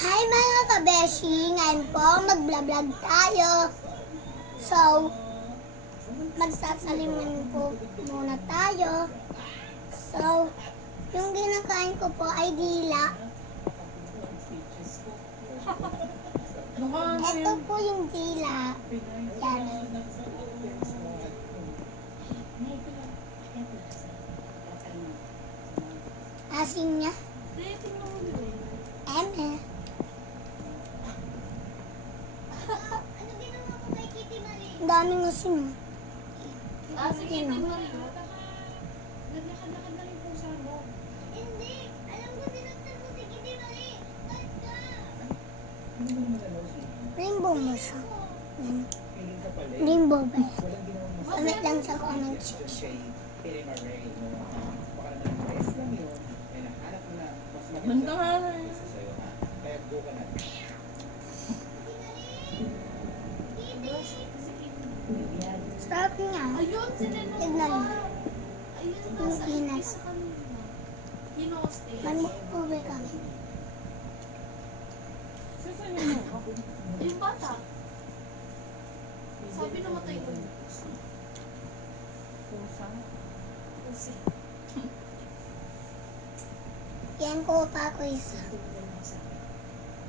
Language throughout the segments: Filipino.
Hi mga kabeshi! Ngayon po, mag-vlog tayo. So, magsasaliman po muna tayo. So, yung ginakain ko po ay dila. Ito po yung dila. Yan. Asin niya. Eme. Ang daming asin. Sige, Kitty Marie. Naglakad-lakad na rin po sa mo. Hindi. Alam ko, sinaktan mo si Kitty Marie. Balik ka. Hindi mo naman alam si Rainbow mo siya. Yan. Feeling ka pala. Rainbow ba? Walang ginawang mas Comment lang sa comment kay section. Kitty Marie. Baka naman rest lang yun. May nahanap mo na mas Banda maganda nga. kaysa sa'yo, ha? Kaya go ka na. Sarap niya. Ayun, sinanong Tignan mo. Ayun, Yung nasa peanut. ipis sa kanila. Hinoste. Manmukube kami. Yung bata. Sabi namatay ko. Pusi. Yan ko pa ako isa.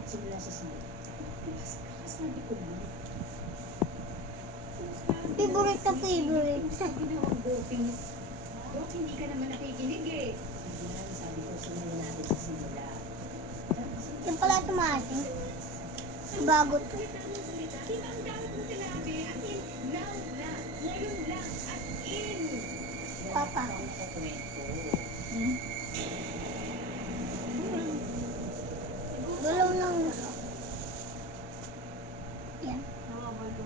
Simula sa small. Sabi ko na. Favorite na favorite. Sabi na ang doping. Dok, hindi ka naman nakikinig eh. Sabi ko, sumali natin sa simula. Yung pala tumasin. Bago to. Papa. Gulaw lang. Yan. Nakabalo.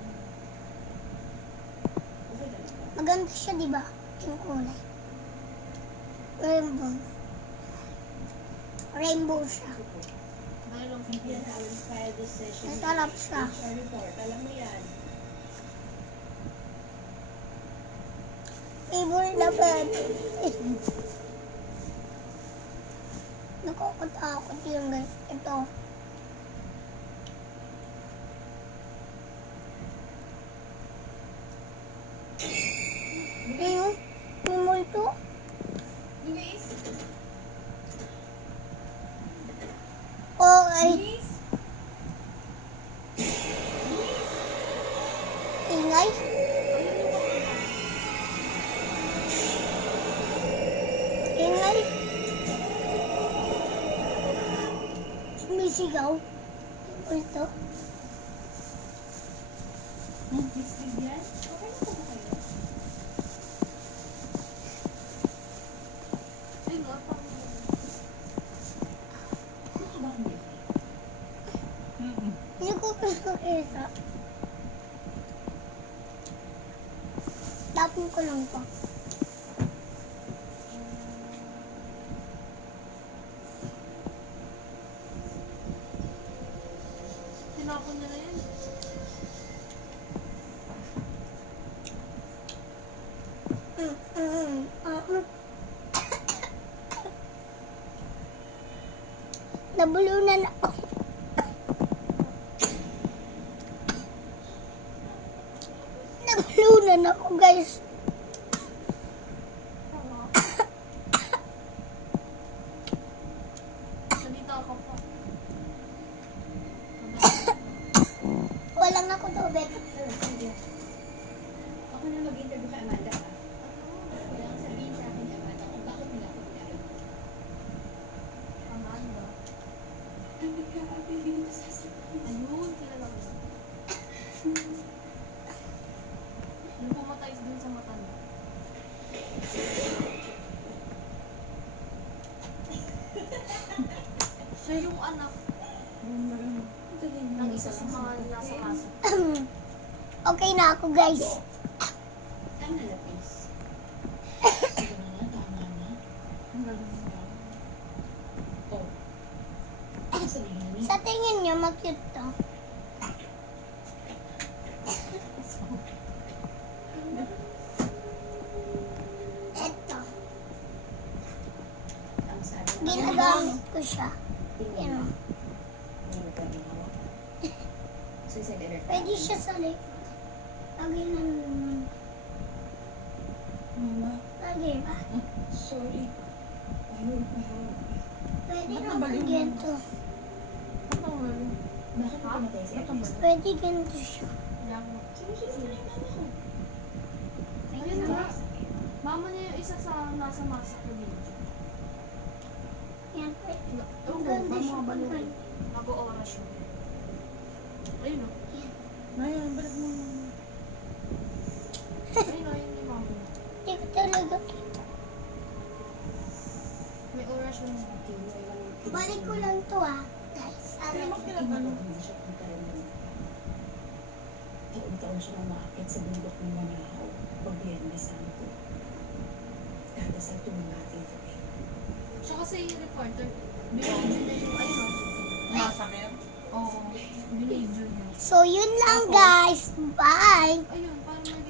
Maganda siya, di ba? Yung kulay. Rainbow. Rainbow siya. Dahil ang Masarap siya. Alam mo yan. Favorite na pwede. Nakakatakot yun, guys. Ito. Ayun. May multo. Okay. Ingay. Ingay. Sumisigaw. Multo. Ay, nga, pang... Hindi ko pinakita. Tapon ko lang po. Tinapon na yan. Nabulunan ako. Nabulunan ako, guys. Salita ka pa. Walang ako tubig. Ako na mag-interview kay Amanda, ha? Wala kang sabihin sa akin, Amanda, kung bakit nila ako ginagawa. Amanda. Ang nagkakabilin na sasabihin. Ayun, kilala ko. Yung pumatay dun sa mata niya. Siya yung anak ng isa sa mga nasa kaso. Okay na ako, guys. Ang nalapis. Sige na, tama na. Oh. Ano sabihin niya? Sa tingin niyo, mag-cute to. Ginagamit ko siya. Yan o. Pwede siya sa lake. Lagi na naman. Mama, Lagi ba? sorry. Ayun, ayun. Pwede Ba't naman nabaliw mo? ganito. Bakit namatay si Ernest? Pwede ganito siya. Sinusunod na mo. Pwede Ayun naman. na. Mama niya yung isa sa nasa massacre video. Yan, pwede. Ewan ko, Ganda baka siya. mga balo. Ganda. Mag-o-oras yun. Ayun o. Ngayon, balik mo. Ayun o, yun yung mama niya. Hindi ko talaga kita. May oras yun. Balik ko lang to guys. Kaya mo Iba kinatanong. ko na siya kung karamdaman. Taon-taon siya umaakit sa bundok ng Manahaw pag Biyernes Santo. Dadasal tuwing ating gabi. Siya kasi yung reporter. Binidyo niya yung ayun o. Masakit. Oo. Binidyo niya. So, yun lang guys. Bye! Ayun, parang may